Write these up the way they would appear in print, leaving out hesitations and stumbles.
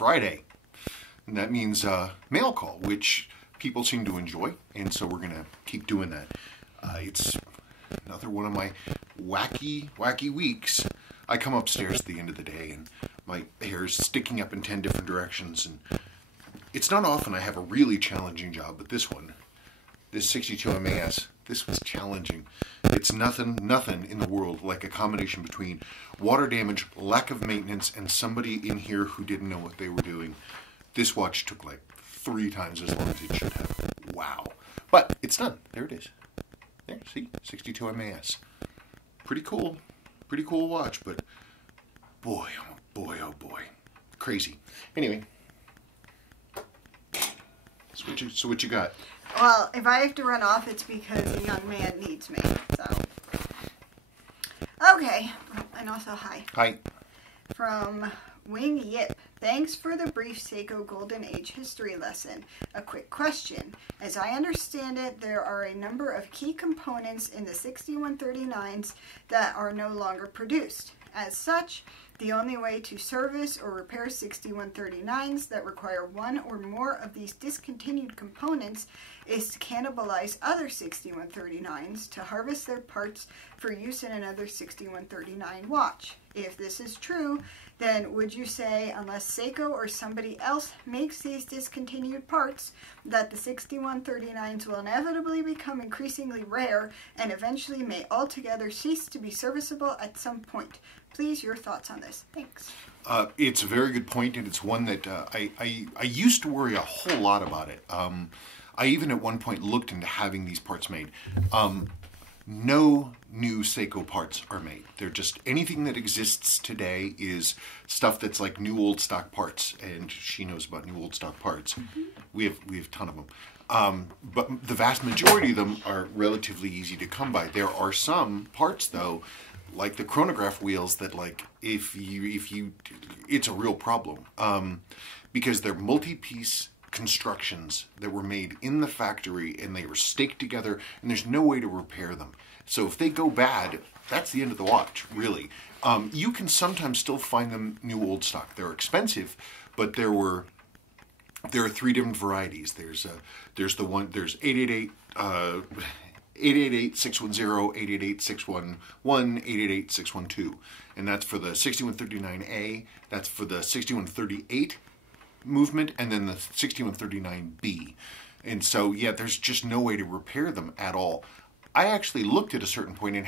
Friday. And that means mail call, which people seem to enjoy, and so we're going to keep doing that. It's another one of my wacky weeks. I come upstairs at the end of the day, and my hair's sticking up in 10 different directions, and it's not often I have a really challenging job, but this one, this 62 MAS, this was challenging. It's nothing in the world like a combination between water damage, lack of maintenance, and somebody in here who didn't know what they were doing. This watch took like 3 times as long as it should have. Wow. But it's done. There it is. There, see? 62 MAS. Pretty cool. Pretty cool watch, but boy, oh boy. Crazy. Anyway. So what you got? Well, if I have to run off, it's because a young man needs me, so. Okay. And also, hi. Hi. From Wing Yip. Thanks for the brief Seiko Golden Age history lesson. A quick question. As I understand it, there are a number of key components in the 6139s that are no longer produced. As such, the only way to service or repair 6139s that require one or more of these discontinued components is to cannibalize other 6139s to harvest their parts for use in another 6139 watch. If this is true, then would you say, unless Seiko or somebody else makes these discontinued parts, that the 6139s will inevitably become increasingly rare and eventually may altogether cease to be serviceable at some point? Please, your thoughts on this. Thanks. It's a very good point, and it's one that I used to worry a whole lot about it. I even at one point looked into having these parts made. No new Seiko parts are made. They're just, anything that exists today is stuff that's like new old stock parts, and she knows about new old stock parts. Mm-hmm. We have a ton of them. But the vast majority of them are relatively easy to come by. There are some parts though, like the chronograph wheels, that like if you it's a real problem, because they're multi-piece constructions that were made in the factory and they were staked together, and there's no way to repair them. So if they go bad, that's the end of the watch, really. You can sometimes still find them new old stock. They're expensive, but there are 3 different varieties. There's 888 888-610, 888-611, 888-612. And that's for the 6139A, that's for the 6138 movement, and then the 6139B. And so, yeah, there's just no way to repair them at all. I actually looked at a certain point in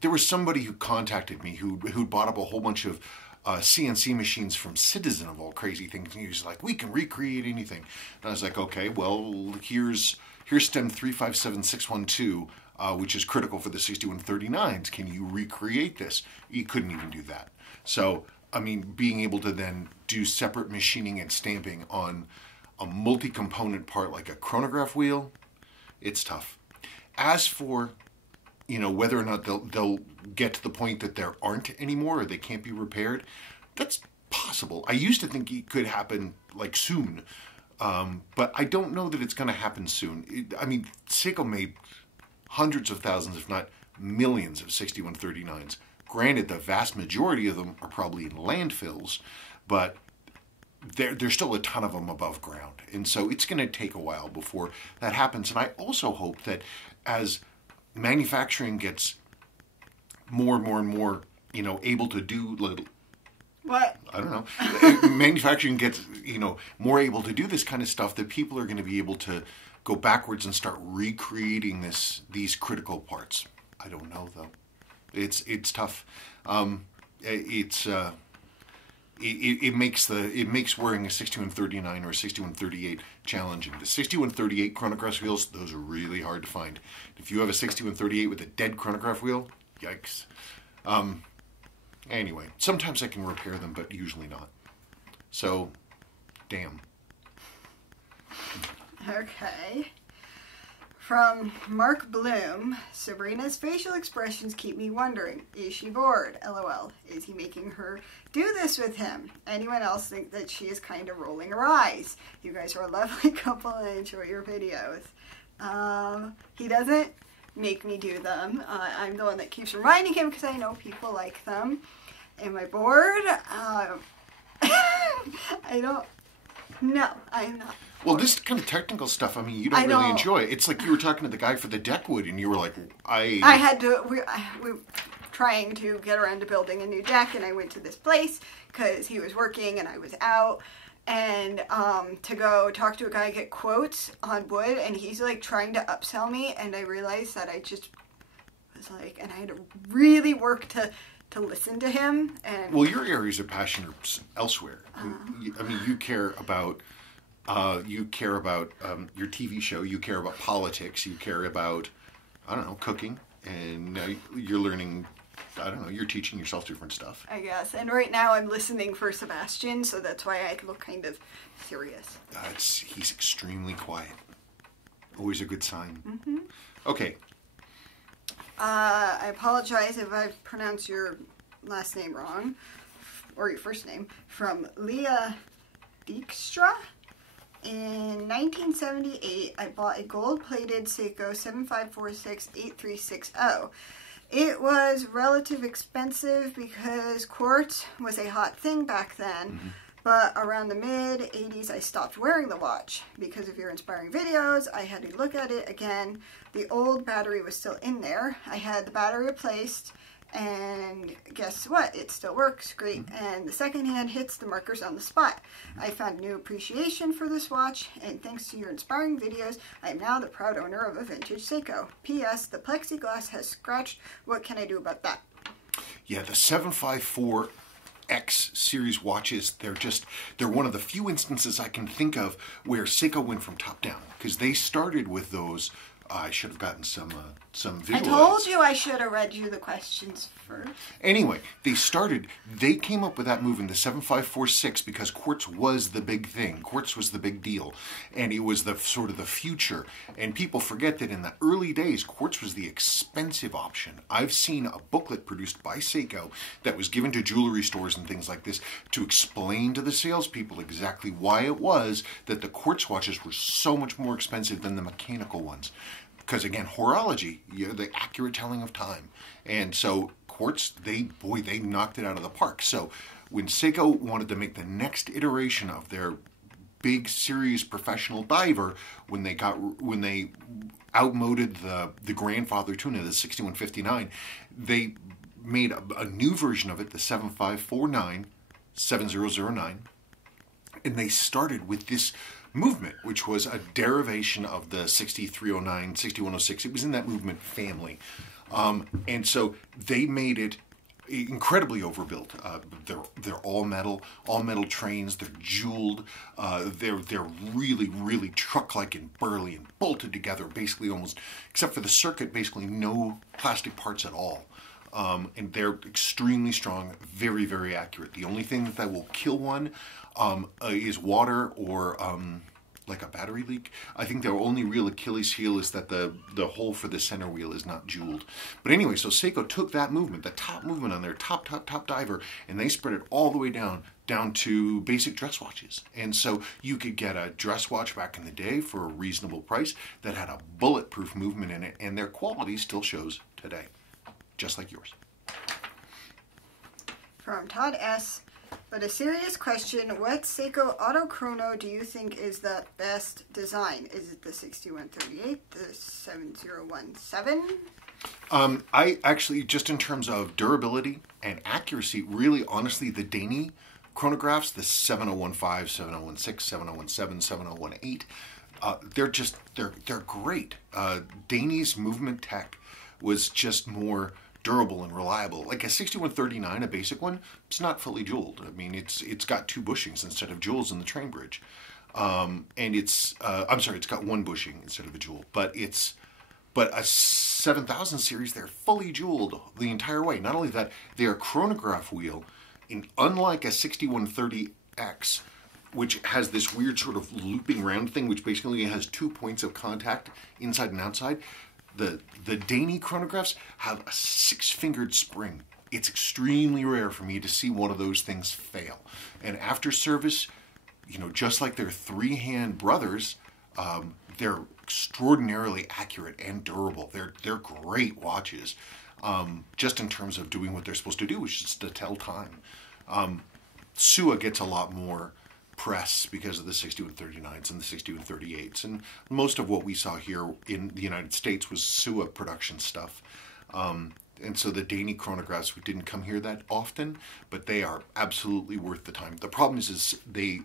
there was somebody who contacted me who'd bought up a whole bunch of CNC machines from Citizen, of all crazy things. And he was like, we can recreate anything. And I was like, okay, well, here's stem 357612, which is critical for the 6139s. Can you recreate this? You couldn't even do that. So, I mean, being able to then do separate machining and stamping on a multi-component part like a chronograph wheel, it's tough. As for, whether or not they'll get to the point that there aren't anymore or they can't be repaired, that's possible. I used to think it could happen like soon, but I don't know that it's going to happen soon. Seiko made hundreds of thousands, if not millions, of 6139s. Granted, the vast majority of them are probably in landfills, but there's still a ton of them above ground. And so it's going to take a while before that happens. And I also hope that as manufacturing gets more and more, able to do little... What? I don't know. Manufacturing gets, more able to do this kind of stuff, that people are going to be able to go backwards and start recreating these critical parts. I don't know, though. It's tough. It makes wearing a 6139 or a 6138 challenging. The 6138 chronograph wheels, those are really hard to find. If you have a 6138 with a dead chronograph wheel, yikes. Anyway, sometimes I can repair them, but usually not. So, damn. Okay. From Mark Bloom, Sabrina's facial expressions keep me wondering, is she bored? LOL. Is he making her do this with him? Anyone else think that she is kind of rolling her eyes? You guys are a lovely couple and I enjoy your videos. He doesn't make me do them. I'm the one that keeps reminding him because I know people like them. Am I bored? I don't. No, I am not. Well, this kind of technical stuff, I mean, you don't really enjoy it. It's like you were talking to the guy for the Deckwood, and you were like, I had to. We were trying to get around to building a new deck, and I went to this place because he was working and I was out. And to go talk to a guy, get quotes on wood, and he's like trying to upsell me, and I realized that I just was like, and I had to really work to listen to him. And well, your areas of passion are elsewhere. I mean, you care about your TV show, you care about politics, you care about, I don't know, cooking, and you're learning. I don't know, you're teaching yourself different stuff. I guess. And right now I'm listening for Sebastian, so that's why I look kind of serious. He's extremely quiet. Always a good sign. Mm-hmm. Okay. I apologize if I pronounced your last name wrong, or your first name, from Leah Dijkstra. In 1978, I bought a gold-plated Seiko 7546-8360. It was relatively expensive because quartz was a hot thing back then, mm-hmm. but around the mid-80s I stopped wearing the watch because of your inspiring videos. I had to look at it again. The old battery was still in there. I had the battery replaced, and guess what? It still works great. Mm-hmm. And the second hand hits the markers on the spot. I found new appreciation for this watch, and thanks to your inspiring videos, I am now the proud owner of a vintage Seiko. P.S. The plexiglass has scratched. What can I do about that? Yeah, the 754X series watches, they're one of the few instances I can think of where Seiko went from top down, because they started with those. I should have gotten some visuals. I told you I should have read you the questions first. Anyway, they came up with that move in the 7546 because quartz was the big thing. Quartz was the big deal. And it was the sort of the future. And people forget that in the early days, quartz was the expensive option. I've seen a booklet produced by Seiko that was given to jewelry stores and things like this to explain to the salespeople exactly why it was that the quartz watches were so much more expensive than the mechanical ones. Because again, horology, the accurate telling of time. And so quartz, they knocked it out of the park. So when Seiko wanted to make the next iteration of their big series professional diver, when they outmoded the grandfather tuna, the 6159, they made a new version of it, the 7549, 7009, and they started with this movement, which was a derivation of the 6309, 6106. It was in that movement family. And so they made it incredibly overbuilt. They're all metal trains. They're jeweled. They're really, really truck-like and burly and bolted together, basically almost, except for the circuit, basically no plastic parts at all. And they're extremely strong, very, very accurate. The only thing that will kill one is water or like a battery leak. I think their only real Achilles heel is that the hole for the center wheel is not jeweled. But anyway, so Seiko took that movement, the top movement on their top diver, and they spread it all the way down to basic dress watches. And so you could get a dress watch back in the day for a reasonable price that had a bulletproof movement in it, and their quality still shows today, just like yours. From Todd S. But a serious question, what Seiko Autochrono do you think is the best design? Is it the 6138, the 7017? I actually, just in terms of durability and accuracy, really honestly, the Dainey chronographs, the 7015, 7016, 7017, 7018, they're great. Dainey's movement tech was just more durable and reliable. Like a 6139, a basic one, it's not fully jeweled. I mean, it's got 2 bushings instead of jewels in the train bridge. And it's got 1 bushing instead of a jewel. But a 7000 series, they're fully jeweled the entire way. Not only that, they're a chronograph wheel, and unlike a 6130X, which has this weird sort of looping round thing, which basically has 2 points of contact inside and outside. The Dainey chronographs have a 6-fingered spring. It's extremely rare for me to see one of those things fail. And after service, just like their 3-hand brothers, they're extraordinarily accurate and durable. They're great watches, just in terms of doing what they're supposed to do, which is to tell time. Sua gets a lot more press because of the 6139s and the 6138s. And most of what we saw here in the United States was SUA production stuff. And so the Danny chronographs didn't come here that often, but they are absolutely worth the time. The problem is they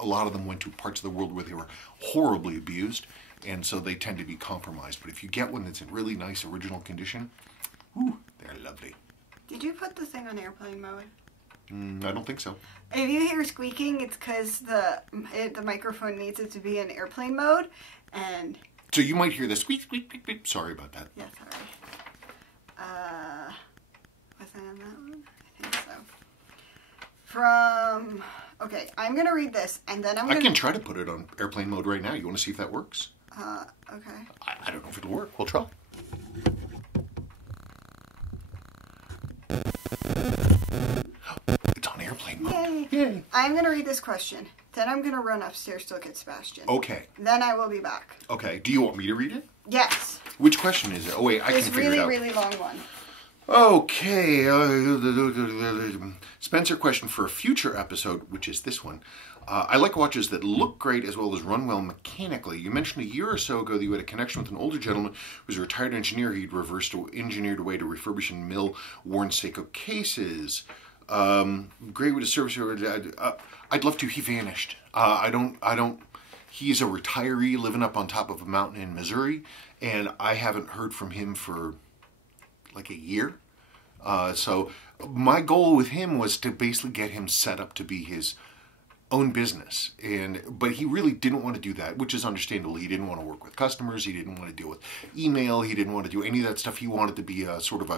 a lot of them went to parts of the world where they were horribly abused, and so they tend to be compromised. But if you get one that's in really nice original condition, whew, they're lovely. Did you put the thing on airplane mode? I don't think so. If you hear squeaking, it's because the microphone needs it to be in airplane mode, and... So you might hear the squeak, squeak, squeak, squeak. Sorry about that. Yeah, sorry. Was I on that one? I think so. Okay, I'm going to read this, and then I can try to put it on airplane mode right now. You want to see if that works? Okay. I don't know if it'll work. We'll try. It's on airplane mode. Yay. I'm going to read this question. Then I'm going to run upstairs to look at Sebastian. Okay. Then I will be back. Okay. Do you want me to read it? Yes. Which question is it? Oh, wait, I can figure it out. It's a really long one. Okay. Spencer question for a future episode, which is this one. I like watches that look great as well as run well mechanically. You mentioned a year or so ago that you had a connection with an older gentleman who was a retired engineer. He'd engineered a way to refurbish and mill worn Seiko cases. Great with a service. I'd love to. He vanished. He's a retiree living up on top of a mountain in Missouri, and I haven't heard from him for like a year. So my goal with him was to basically get him set up to be his own business, but he really didn't want to do that, which is understandable. He didn't want to work with customers. He didn't want to deal with email. He didn't want to do any of that stuff. He wanted to be a sort of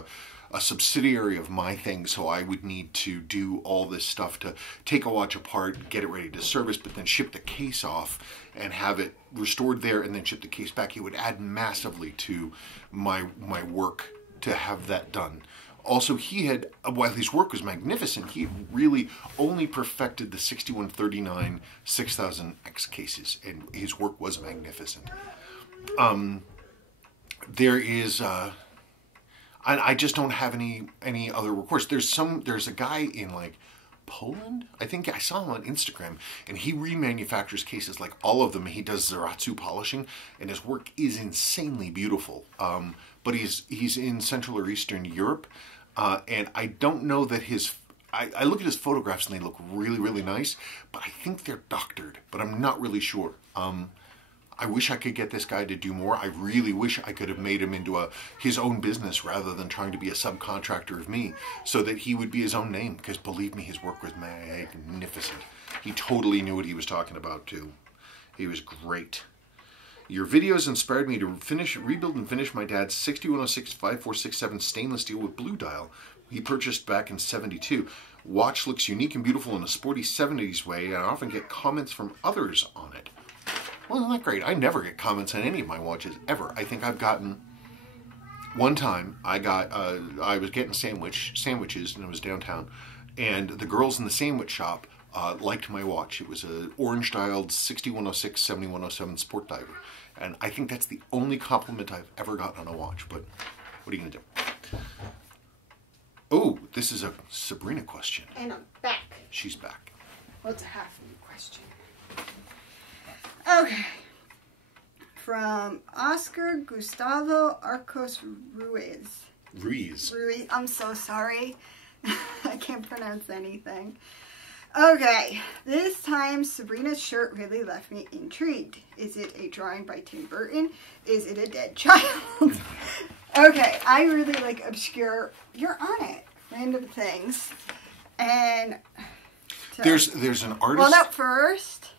a subsidiary of my thing, so I would need to do all this stuff to take a watch apart, get it ready to service, but then ship the case off and have it restored there and then ship the case back. It would add massively to my work to have that done. Also, he had, while his work was magnificent, he really only perfected the 6139 6000X cases, and his work was magnificent. There is... I just don't have any other recourse. There's a guy in like Poland, I think. I saw him on Instagram, and he remanufactures cases like all of them. He does Zaratsu polishing, and his work is insanely beautiful. But he's in Central or Eastern Europe, and I don't know that I look at his photographs and they look really, really nice, but I think they're doctored, but I'm not really sure. I wish I could get this guy to do more. I really wish I could have made him into his own business rather than trying to be a subcontractor of me, so that he would be his own name, because believe me, his work was magnificent. He totally knew what he was talking about too. He was great. Your videos inspired me to rebuild and finish my dad's 6106-5467 stainless steel with blue dial he purchased back in '72. Watch looks unique and beautiful in a sporty 70s way, and I often get comments from others on it. Well, isn't that great? I never get comments on any of my watches, ever. I think I've gotten... One time, I was getting sandwiches, and it was downtown, and the girls in the sandwich shop liked my watch. It was an orange-dialed 6106-7107 Sport Diver, and I think that's the only compliment I've ever gotten on a watch, but what are you going to do? Oh, this is a Sabrina question. And I'm back. She's back. Well, it's a half of a question. Okay. From Oscar Gustavo Arcos Ruiz. Ruiz. I'm so sorry. I can't pronounce anything. Okay. This time, Sabrina's shirt really left me intrigued. Is it a drawing by Tim Burton? Is it a dead child? Okay. I really like obscure, you're on it, random things. And... So, there's an artist... Well, no, first...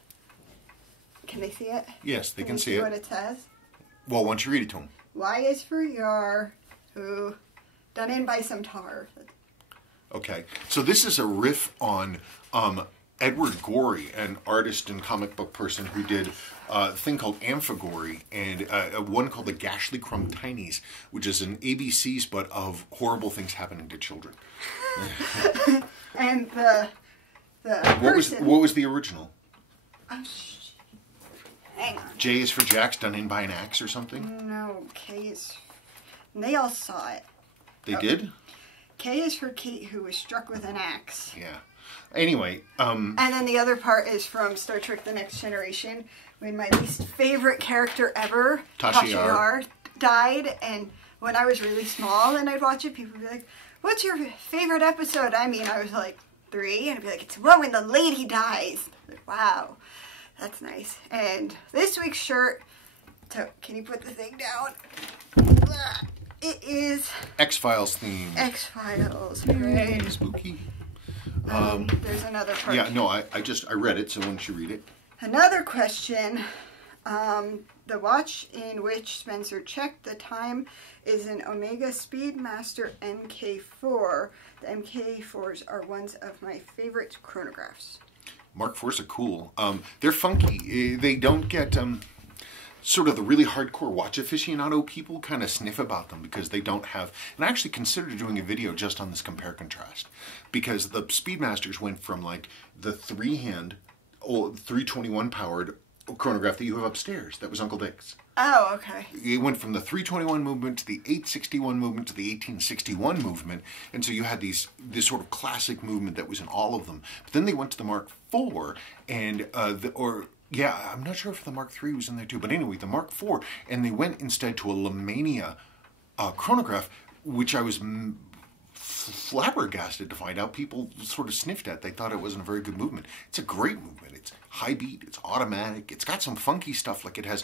Can they see it? Yes, they can see it. What it says? Well, why don't you read it to them? Y is for Yar, who done in by some tar. Okay, so this is a riff on Edward Gorey, an artist and comic book person who did a thing called Amphigory, and one called the Gashly Crumb Tinies, which is an ABCs but of horrible things happening to children. And the person... What was the original? Oh, hang on. J is for Jack's, done in by an axe or something? No, K is... They all saw it. They did? K is for Kate, who was struck with an axe. Yeah. Anyway, And then the other part is from Star Trek: The Next Generation, when my least favorite character ever, Tasha Tasha Yar, Yar, died. And when I was really small and I'd watch it, people would be like, "What's your favorite episode?" I mean, I was like 3, and I'd be like, "It's one when the lady dies." Like, wow, that's nice. And this week's shirt. So, can you put the thing down? It is X-Files theme. X-Files. Great. Spooky. There's another part. Yeah, no, I read it, so why don't you read it? Another question. The watch in which Spencer checked the time is an Omega Speedmaster MK4. The MK4s are ones of my favorite chronographs. Mark IVs are cool. They're funky. They don't get... sort of the really hardcore watch aficionado people kind of sniff about them because they don't have... And I actually considered doing a video just on this compare-contrast. Because the Speedmasters went from like the 3-hand, 321-powered chronograph that you have upstairs. That was Uncle Dick's. Oh, okay. It went from the 321 movement to the 861 movement to the 1861 movement. And so you had this sort of classic movement that was in all of them. But then they went to the Mark IV and... Yeah, I'm not sure if the Mark III was in there too, but anyway, the Mark IV, and they went instead to a Lemania chronograph, which I was flabbergasted to find out people sort of sniffed at. They thought it wasn't a very good movement. It's a great movement. It's high beat. It's automatic. It's got some funky stuff. Like it has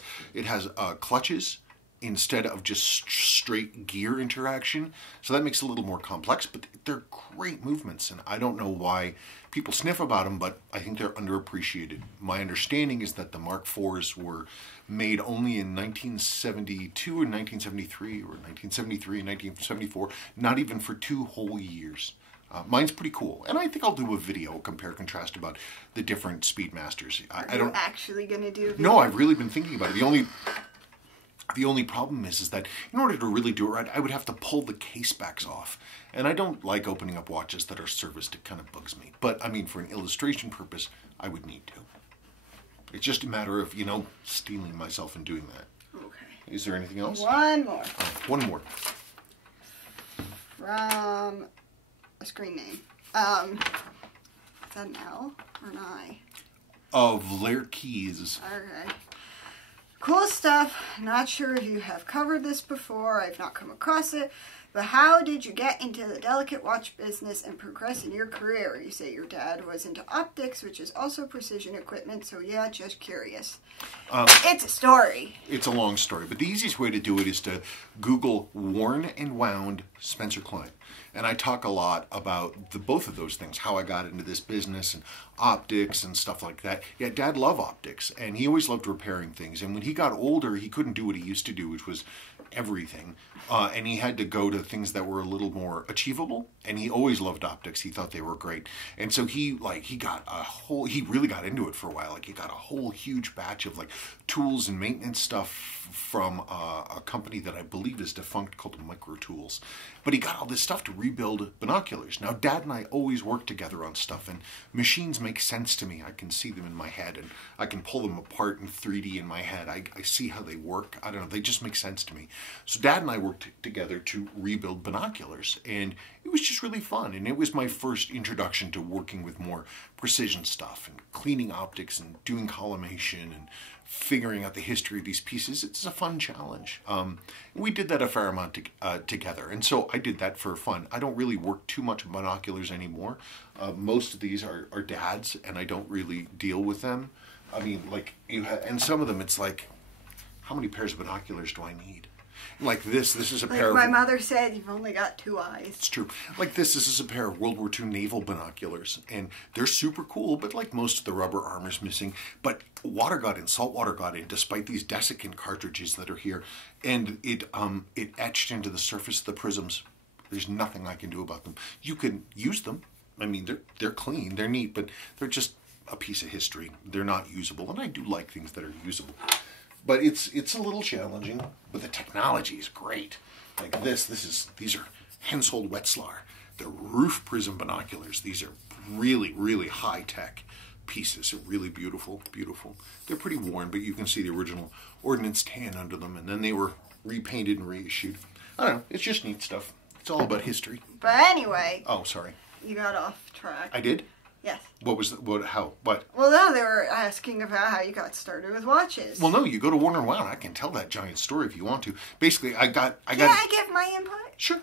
clutches instead of just straight gear interaction. So that makes it a little more complex, but they're great movements, and I don't know why people sniff about them, but I think they're underappreciated. My understanding is that the Mark IVs were made only in 1972 or 1973, or 1973 and 1974, not even for 2 whole years. Mine's pretty cool, and I think I'll do a video, compare-contrast about the different Speedmasters. Are you actually going to do a video? No, I've really been thinking about it. The only problem is that in order to really do it right, I would have to pull the case backs off. And I don't like opening up watches that are serviced. It kind of bugs me. But, I mean, for an illustration purpose, I would need to. It's just a matter of, stealing myself and doing that. Okay. Is there anything else? One more. Oh, one more. From a screen name. Is that an L or an I? Of Lair Keys. Okay. Cool stuff. Not sure if you have covered this before. I've not come across it. But how did you get into the delicate watch business and progress in your career? You say your dad was into optics, which is also precision equipment. So yeah, just curious. It's a story. It's a long story. But the easiest way to do it is to Google worn and wound Spencer Klein. And I talk a lot about both of those things, how I got into this business and optics and stuff like that. Yeah, Dad loved optics, and he always loved repairing things. And when he got older, he couldn't do what he used to do, which was everything. And he had to go to things that were a little more achievable. And he always loved optics. He thought they were great. And so he really got into it for a while. Like he got a whole huge batch of like tools and maintenance stuff from a company that I believe is defunct called Micro Tools. But he got all this stuff to rebuild binoculars. Now, Dad and I always work together on stuff, and machines make sense to me. I can see them in my head, and I can pull them apart in 3D in my head. I see how they work. I don't know. They just make sense to me. So Dad and I worked together to rebuild binoculars, and it was just really fun. And it was my first introduction to working with more precision stuff and cleaning optics and doing collimation and figuring out the history of these pieces. It's a fun challenge. We did that a fair amount together, and so I did that for fun. I don't really work too much with binoculars anymore. Most of these are Dad's, and I don't really deal with them. I mean, like, and some of them, it's like, how many pairs of binoculars do I need? Like this is a pair of... My mother said, you've only got 2 eyes. It's true. Like this is a pair of World War II naval binoculars, and they're super cool, but like most of the rubber armor's missing. But water got in, salt water got in, despite these desiccant cartridges that are here, and it etched into the surface of the prisms. There's nothing I can do about them. You can use them. I mean, they're clean, they're neat, but they're just a piece of history. They're not usable, and I do like things that are usable. But it's a little challenging, but the technology is great. Like these are Hensoldt Wetzlar. They're roof prism binoculars. These are really, really high-tech pieces. They're really beautiful, beautiful. They're pretty worn, but you can see the original Ordnance tan under them, and then they were repainted and reissued. I don't know. It's just neat stuff. It's all about history. But anyway. Oh, sorry. You got off track. I did? Yes. What was what? Well, no, they were asking about how you got started with watches. Well, no, you go to Warner Wow. I can tell that giant story if you want to. Basically, I got. Can I give my input? Sure.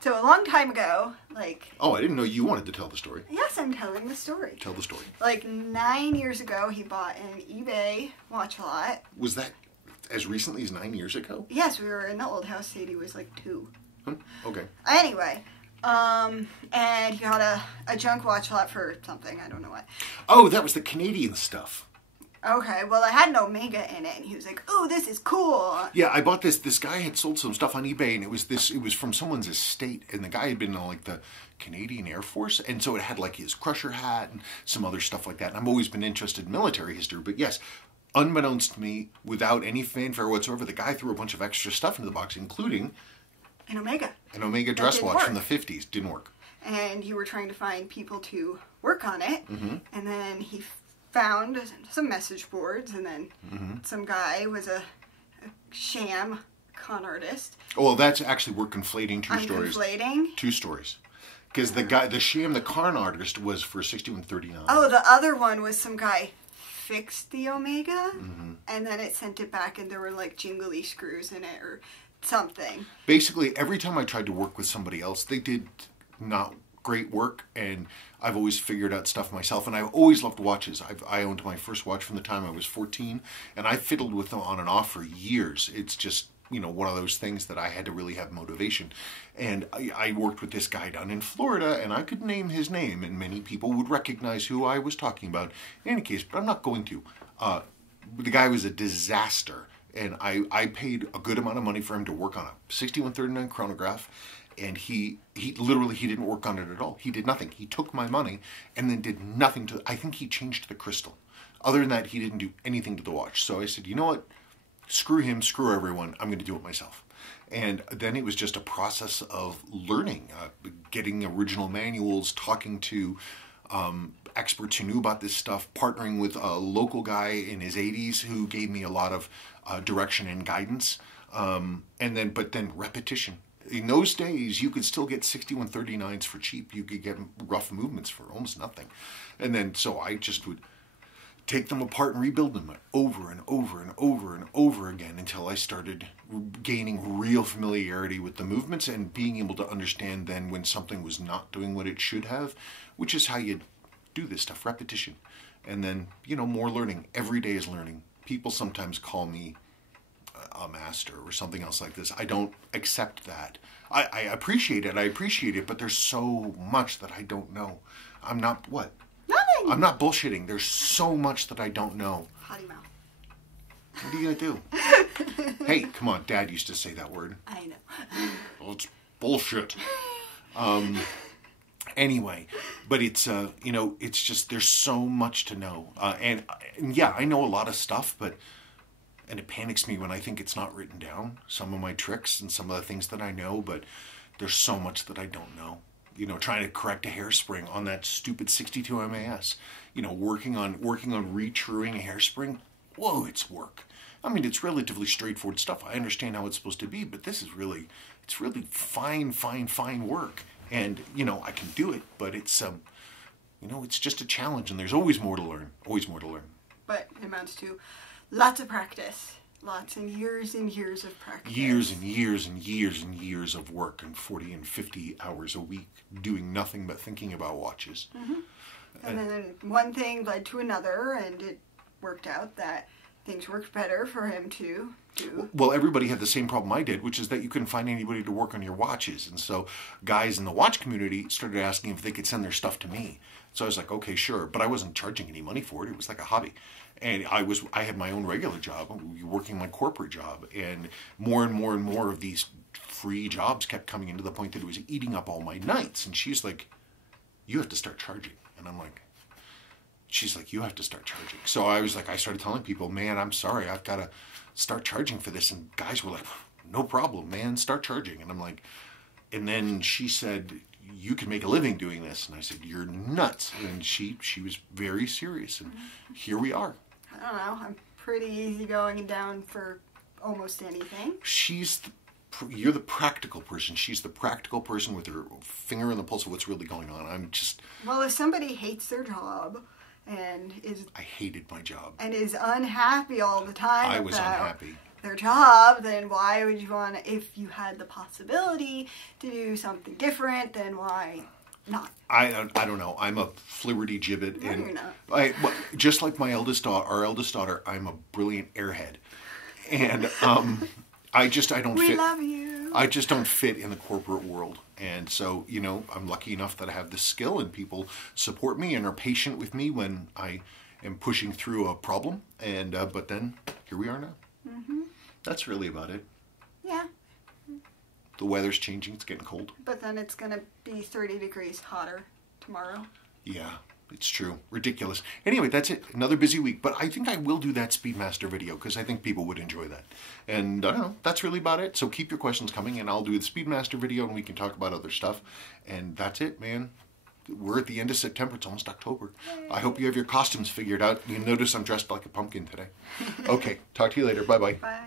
So a long time ago, like... Oh, I didn't know you wanted to tell the story. Yes, I'm telling the story. Tell the story. Like 9 years ago, he bought an eBay watch lot. Was that as recently as 9 years ago? Yes, we were in the old house. Sadie was like 2. Okay. Anyway, and he got a junk watch lot for something. I don't know what. Oh, that was the Canadian stuff. Okay, well, it had an Omega in it, and he was like, "Oh, this is cool." Yeah, I bought this. This guy had sold some stuff on eBay, and it was from someone's estate, and the guy had been in like the Canadian Air Force, and so it had like his Crusher hat and some other stuff like that. And I've always been interested in military history, but yes, unbeknownst to me, without any fanfare whatsoever, the guy threw a bunch of extra stuff into the box, including An Omega. An Omega dress watch from the 50s. Didn't work. And you were trying to find people to work on it, Mm-hmm. and then he found some message boards, and then some guy was a sham con artist. Well, that's actually, we're conflating two I'm stories. conflating. Two stories. Because the sham, the con artist, was for 6139. Oh, the other one was some guy fixed the Omega, Mm-hmm. and then it sent it back, and there were like jingly screws in it or something. Basically, every time I tried to work with somebody else, they did not great work, and I've always figured out stuff myself, and I've always loved watches. I owned my first watch from the time I was 14, and I fiddled with them on and off for years. It's just, one of those things that I had to really have motivation. And I worked with this guy down in Florida, and I could name his name, and many people would recognize who I was talking about. In any case, but I'm not going to. The guy was a disaster, and I paid a good amount of money for him to work on a 6139 chronograph, and he literally didn't work on it at all. He did nothing. He took my money and then did nothing to. I think he changed the crystal. Other than that, he didn't do anything to the watch. So I said, you know what? Screw him, screw everyone. I'm going to do it myself. And then it was just a process of learning, getting original manuals, talking to experts who knew about this stuff, partnering with a local guy in his 80s who gave me a lot of direction and guidance, but then repetition. In those days, you could still get 6139s for cheap. You could get rough movements for almost nothing. And then, so I just would take them apart and rebuild them over and over and over and over again until I started gaining real familiarity with the movements and being able to understand then when something was not doing what it should have, which is how you do this stuff, repetition. And then, more learning. Every day is learning. People sometimes call me a master or something else like this. I don't accept that. I appreciate it, but there's so much that I don't know. I'm not, what? Nothing! I'm not bullshitting. There's so much that I don't know. Potty mouth. What are you going to do? Hey, come on. Dad used to say that word. I know. Well, it's bullshit. Anyway, but it's, it's just, there's so much to know. And yeah, I know a lot of stuff, and it panics me when I think it's not written down, some of my tricks and some of the things that I know, but there's so much that I don't know. Trying to correct a hairspring on that stupid 62 MAS. Working on retruing a hairspring. Whoa, it's work. I mean, it's relatively straightforward stuff. I understand how it's supposed to be, but this is really fine work. And, I can do it, but it's, it's just a challenge, and there's always more to learn. Always more to learn. But it amounts to lots of practice. Lots and years of practice. Years and years and years and years of work, and 40 and 50 hours a week doing nothing but thinking about watches. Mm-hmm. And then one thing led to another, and it worked out that things worked better for him to do. Well, everybody had the same problem I did, which is that you couldn't find anybody to work on your watches. And so guys in the watch community started asking if they could send their stuff to me. So I was like, okay, sure. But I wasn't charging any money for it. It was like a hobby. And I had my own regular job, working my corporate job. And more of these free jobs kept coming into the point that it was eating up all my nights. And she's like, you have to start charging. And I'm like, she's like, you have to start charging. So I was like, I started telling people, man, I'm sorry, I've got to start charging for this. And guys were like, no problem, man, start charging. And I'm like, and then she said, you can make a living doing this. And I said, you're nuts. And she was very serious. And here we are. I don't know. I'm pretty easygoing and down for almost anything. She's you're the practical person. She's the practical person with her finger on the pulse of what's really going on. I'm just... Well, if somebody hates their job and is... I hated my job. And is unhappy all the time I was unhappy. Their job, then why would you want to... If you had the possibility to do something different, then why not? I don't know. I'm a flibberty gibbet. No, and you're not. Just like our eldest daughter, I'm a brilliant airhead. And I don't fit. We love you. I just don't fit in the corporate world. And so, I'm lucky enough that I have this skill and people support me and are patient with me when I am pushing through a problem. And but then here we are now. Mm-hmm. That's really about it. Yeah. The weather's changing. It's getting cold. But then it's going to be 30 degrees hotter tomorrow. Yeah, it's true. Ridiculous. Anyway, that's it. Another busy week. But I think I will do that Speedmaster video because I think people would enjoy that. And I don't know. That's really about it. So keep your questions coming and I'll do the Speedmaster video and we can talk about other stuff. And that's it, man. We're at the end of September. It's almost October. Yay. I hope you have your costumes figured out. You notice I'm dressed like a pumpkin today. Okay. Talk to you later. Bye-bye. Bye.